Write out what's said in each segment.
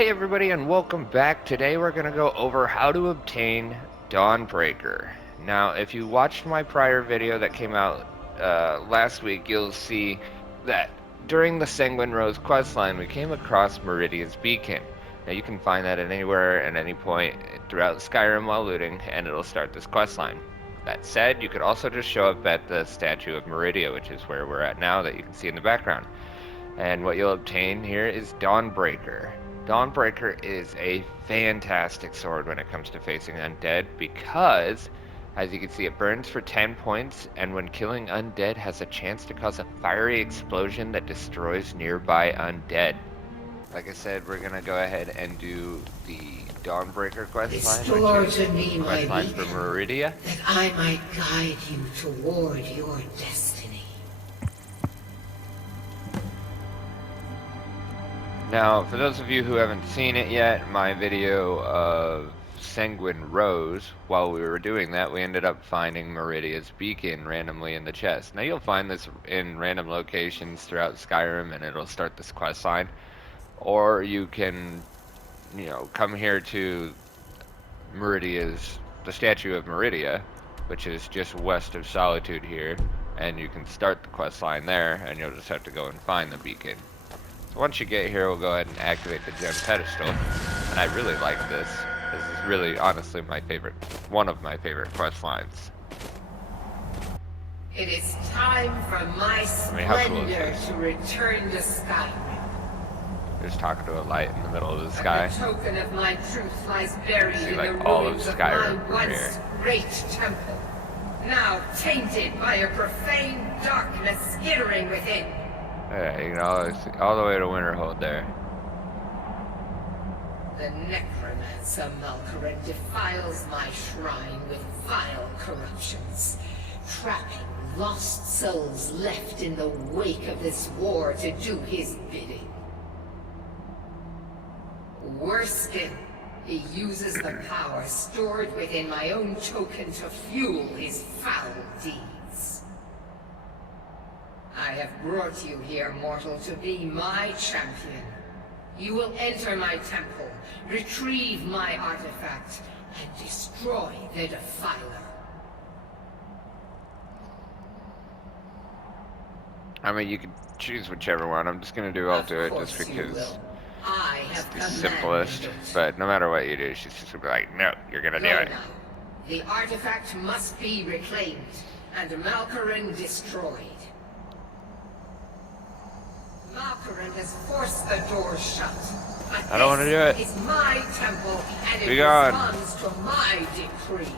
Hey everybody and welcome back. Today we're going to go over how to obtain Dawnbreaker. Now if you watched my prior video that came out last week, you'll see that during the Sanguine Rose questline we came across Meridia's Beacon. Now you can find that at anywhere and any point throughout Skyrim while looting and it'll start this questline. That said, you could also just show up at the statue of Meridia, which is where we're at now that you can see in the background. And what you'll obtain here is Dawnbreaker. Dawnbreaker is a fantastic sword when it comes to facing undead because, as you can see, it burns for 10 points, and when killing undead has a chance to cause a fiery explosion that destroys nearby undead. Like I said, we're gonna go ahead and do the Dawnbreaker questline, which is to me, my questline for beacon, Meridia. that I might guide you toward your destiny. Now, for those of you who haven't seen it yet, my video of Sanguine Rose, while we were doing that, we ended up finding Meridia's Beacon randomly in the chest. Now, you'll find this in random locations throughout Skyrim, and it'll start this quest line. Or you can, come here to the statue of Meridia, which is just west of Solitude here, and you can start the quest line there, and you'll just have to go and find the beacon. So once you get here, we'll go ahead and activate the gem pedestal, and I really like this. This is really, honestly, one of my favorite quest lines. It is time for my splendor to return to Skyrim. Just talking to a light in the middle of the sky. The token of my truth lies buried in the all of ruins of Skyrim my once great temple, now tainted by a profane darkness skittering within. Yeah, you can all the way to Winterhold there. The necromancer Malkarin defiles my shrine with vile corruptions, trapping lost souls left in the wake of this war to do his bidding. Worse still, he uses the power stored within my own token to fuel his foul deeds. I have brought you here, mortal, to be my champion. You will enter my temple, retrieve my artifact, and destroy the Defiler. I mean, you can choose whichever one. I'm just gonna do I'll do it just because it's the simplest. But no matter what you do, she's just gonna be like, no, you're gonna do it. Now. The artifact must be reclaimed, and Malkarin destroyed. Malkarin has forced the door shut. I don't want to do it. It's my temple, and it gone. responds to my decree.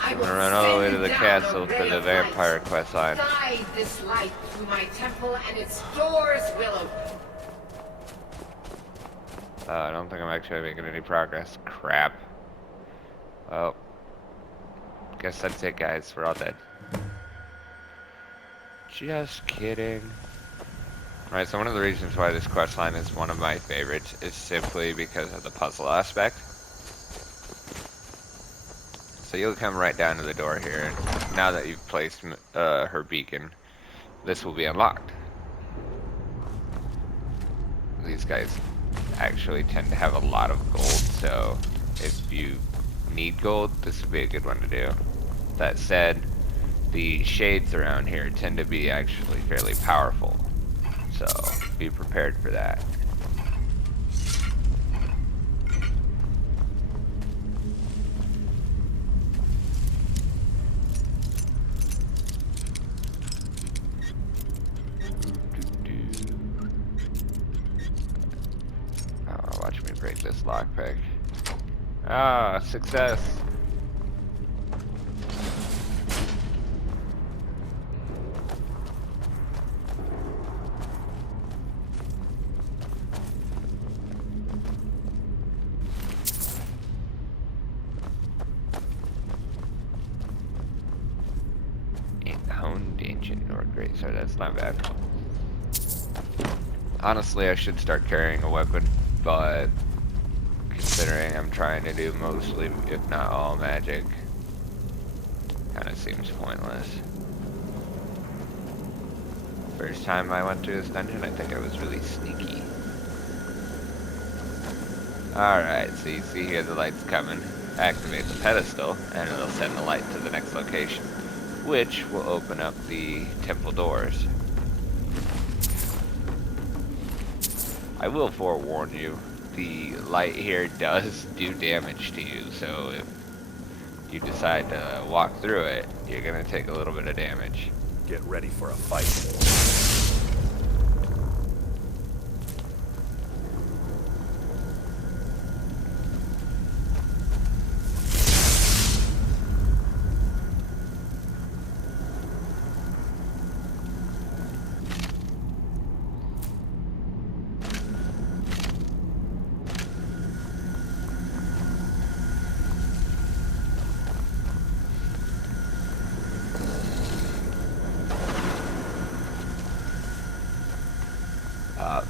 I'm gonna run all the way to the castle for the vampire quest line. Guide this light through my temple, and its doors will open. I don't think I'm actually making any progress. Crap. Well, guess that's it, guys. We're all dead. Just kidding. Alright, so one of the reasons why this questline is one of my favorites is simply because of the puzzle aspect. So you'll come right down to the door here, and now that you've placed her beacon, this will be unlocked. These guys actually tend to have a lot of gold, so if you need gold, this would be a good one to do. That said, the shades around here tend to be actually fairly powerful, so be prepared for that. Oh, watch me break this lockpick. Ah, success! Honed ancient Nord great sword, that's not bad. Honestly, I should start carrying a weapon, but considering I'm trying to do mostly, if not all, magic, kind of seems pointless. First time I went through this dungeon, I think I was really sneaky. Alright, so you see here the light's coming. Activate the pedestal, and it'll send the light to the next location, which will open up the temple doors. I will forewarn you, the light here does do damage to you, so if you decide to walk through it, you're gonna take a little bit of damage. Get ready for a fight.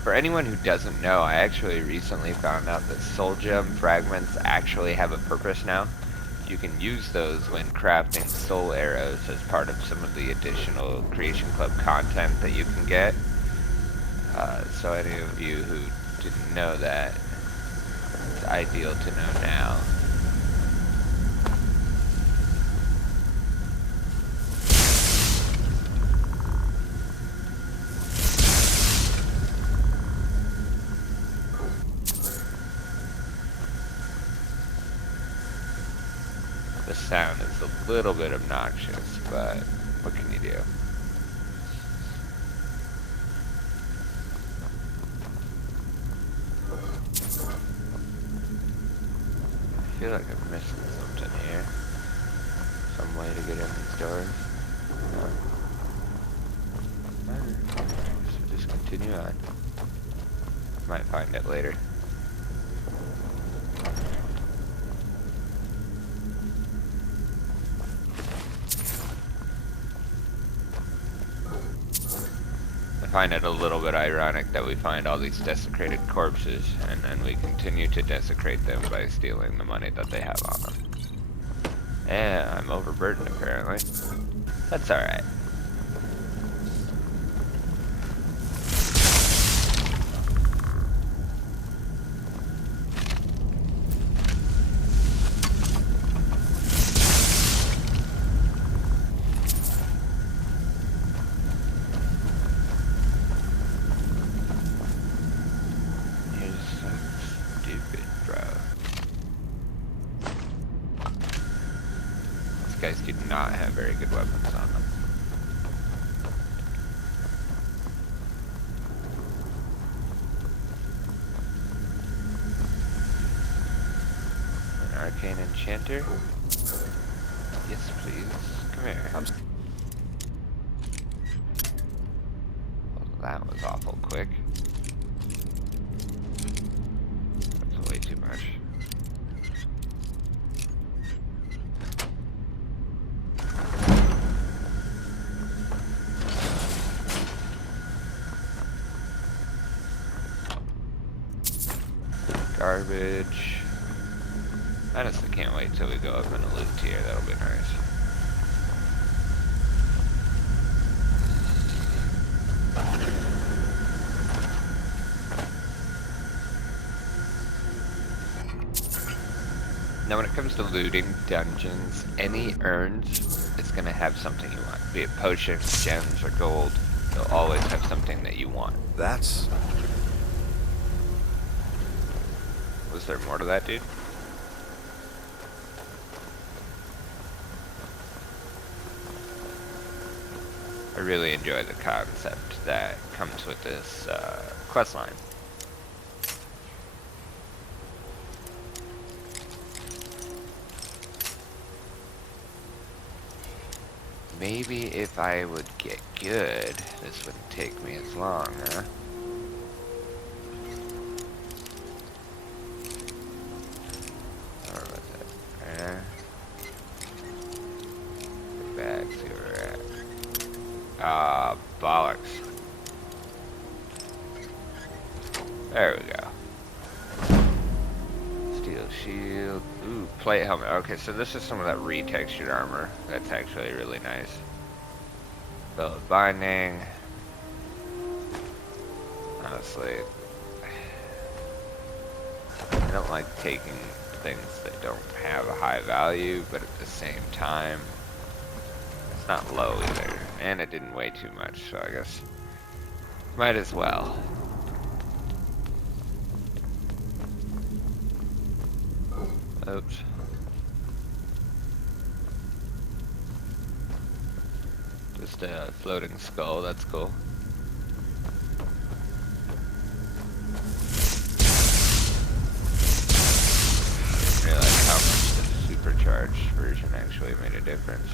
For anyone who doesn't know, I actually recently found out that soul gem fragments actually have a purpose now. You can use those when crafting soul arrows as part of some of the additional Creation Club content that you can get. So any of you who didn't know that, it's ideal to know now. The sound is a little bit obnoxious, but what can you do? I feel like I'm missing something here. Some way to get in these doors. No. Alright, so just continue on. Might find it later. I find it a little bit ironic that we find all these desecrated corpses, and then we continue to desecrate them by stealing the money that they have on them. And I'm overburdened apparently. That's alright. Guys do not have very good weapons on them. An arcane enchanter? Yes, please. Come here. Well, that was awful quick. That's way too much. Garbage. I honestly can't wait till we go up in a loot tier. That'll be nice. Now when it comes to looting dungeons, any urns is going to have something you want. Be it potions, gems, or gold. They'll always have something that you want. That's... Was there more to that, dude? I really enjoy the concept that comes with this quest line. Maybe if I would get good, this wouldn't take me as long, huh? Bollocks. There we go. Steel shield. Ooh, plate helmet. Okay, so this is some of that retextured armor. That's actually really nice. Belt of binding. Honestly. I don't like taking things that don't have a high value, but at the same time, it's not low either. And it didn't weigh too much, so I guess might as well. Oops. Just a floating skull, that's cool. Didn't realize how much the supercharged version actually made a difference.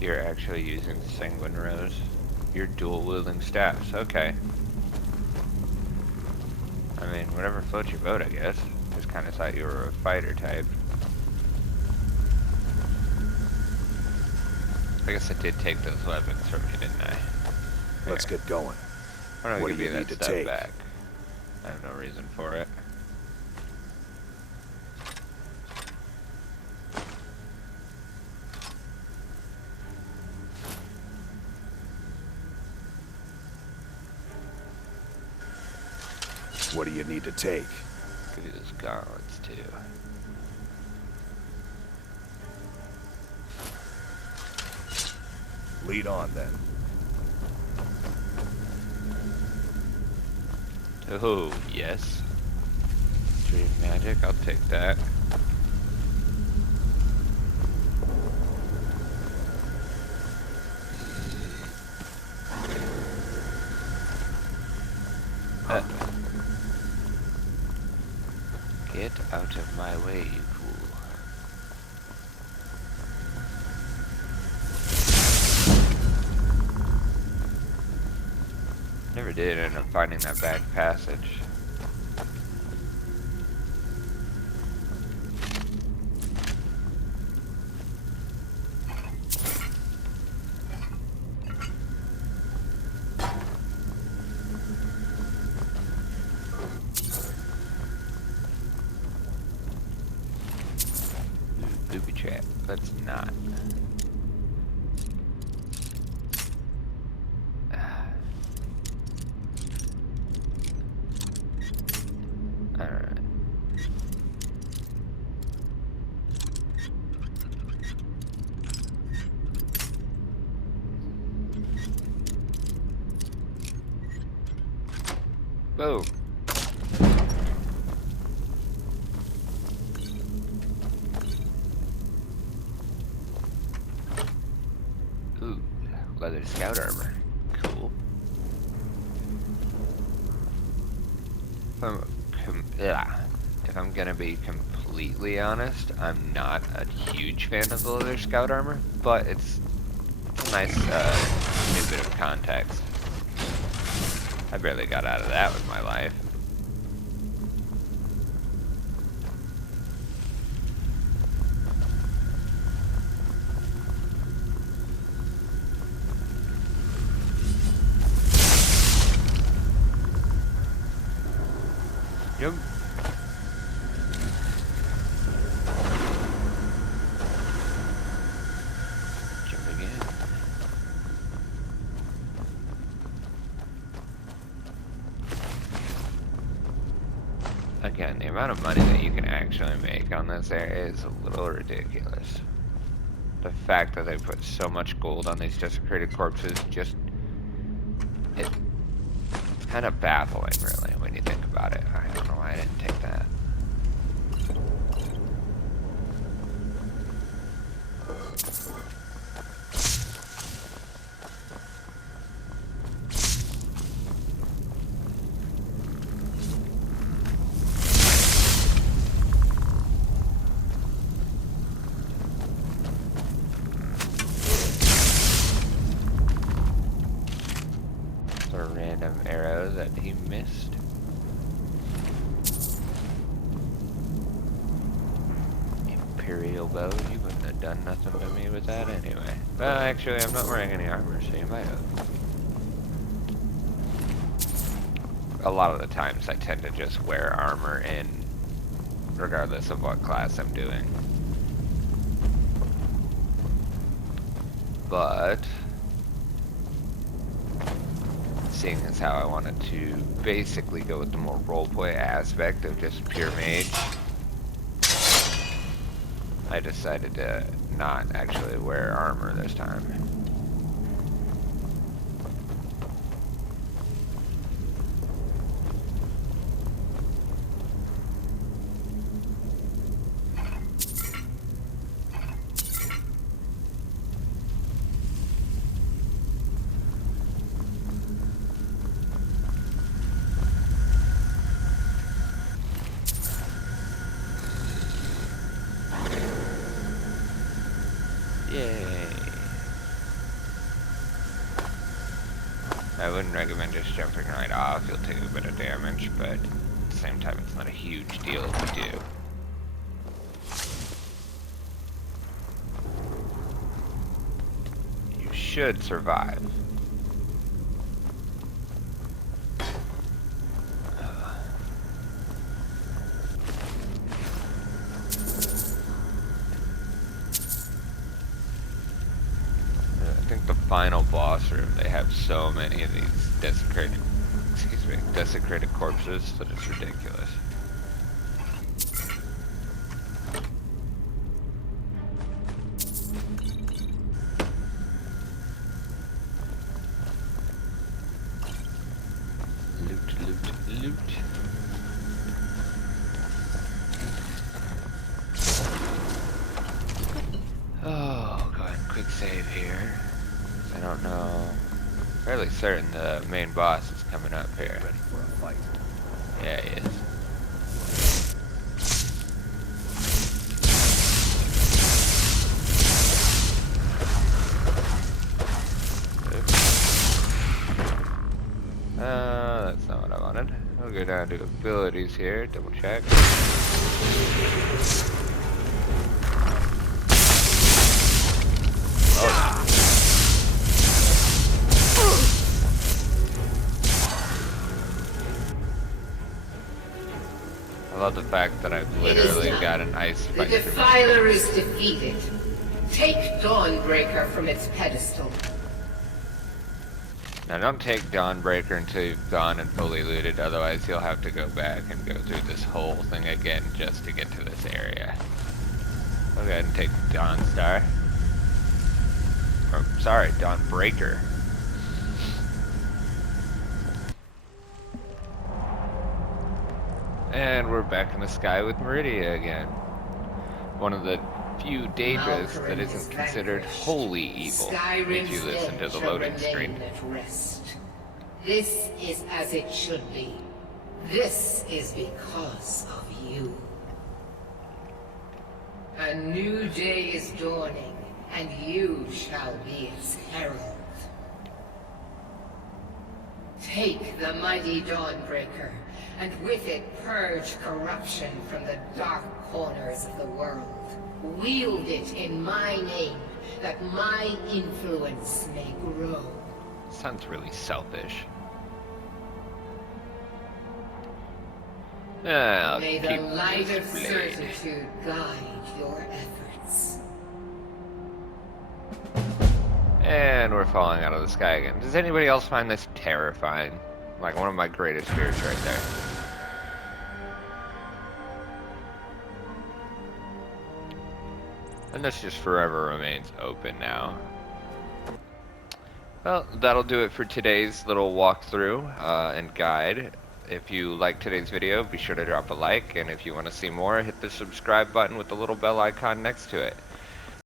You're actually using Sanguine Rose. You're dual wielding staffs, okay. I mean, whatever floats your boat, I guess. Just kind of thought you were a fighter type. I guess I did take those weapons from you, didn't I? Let's get going. Why don't I What give do you you that need to stuff take? back? I have no reason for it. What do you need to take? Give you those gauntlets too. Lead on then. Oh, yes. Stream magic, I'll take that. Get out of my way, you fool. Never did end up finding that back passage. Booby trap. Let's not. Alright. Boom. Ooh, leather scout armor. Cool. If I'm gonna be completely honest, I'm not a huge fan of the leather scout armor, but it's a nice new bit of context. I barely got out of that with my life. Yep. Jumping in. Again, the amount of money that you can actually make on this area is a little ridiculous. The fact that they put so much gold on these desecrated corpses just... it's kind of baffling, really, when you think about it. I don't know why I didn't take that. arrow that he missed. Imperial bow, you wouldn't have done nothing to me with that anyway. Well, actually, I'm not wearing any armor, so you might have. A lot of the times I tend to just wear armor in, regardless of what class I'm doing. But seeing as how I wanted to basically go with the more roleplay aspect of just pure mage, I decided to not actually wear armor this time. Yay. I wouldn't recommend just jumping right off. You'll take a bit of damage, but at the same time, it's not a huge deal if you do. You should survive. I think the final boss room, they have so many of these desecrated corpses that it's ridiculous. Loot, loot, loot. Oh, go ahead and quick save here. I don't know. Fairly certain the main boss is coming up here. Ready for a fight. Yeah, he is. That's not what I wanted. We'll go down to abilities here, double check. Oh. I love the fact that I've literally got an ice The spike. Defiler is defeated. Take Dawnbreaker from its pedestal. Now don't take Dawnbreaker until you've gone and fully looted, otherwise you'll have to go back and go through this whole thing again just to get to this area. I'll go ahead and take Dawnstar. Or, sorry, Dawnbreaker. And we're back in the sky with Meridia again. One of the few Daedras that isn't considered wholly evil if you listen to the loading screen. This is as it should be. This is because of you. A new day is dawning, and you shall be its herald. Take the mighty Dawnbreaker, and with it purge corruption from the dark corners of the world. Wield it in my name, that my influence may grow. Sounds really selfish. I'll May the keep light this of blade. certitude guide your efforts. And we're falling out of the sky again. Does anybody else find this terrifying? Like one of my greatest fears right there. And this just forever remains open now. Well, that'll do it for today's little walkthrough and guide. If you liked today's video, be sure to drop a like, and if you want to see more, hit the subscribe button with the little bell icon next to it.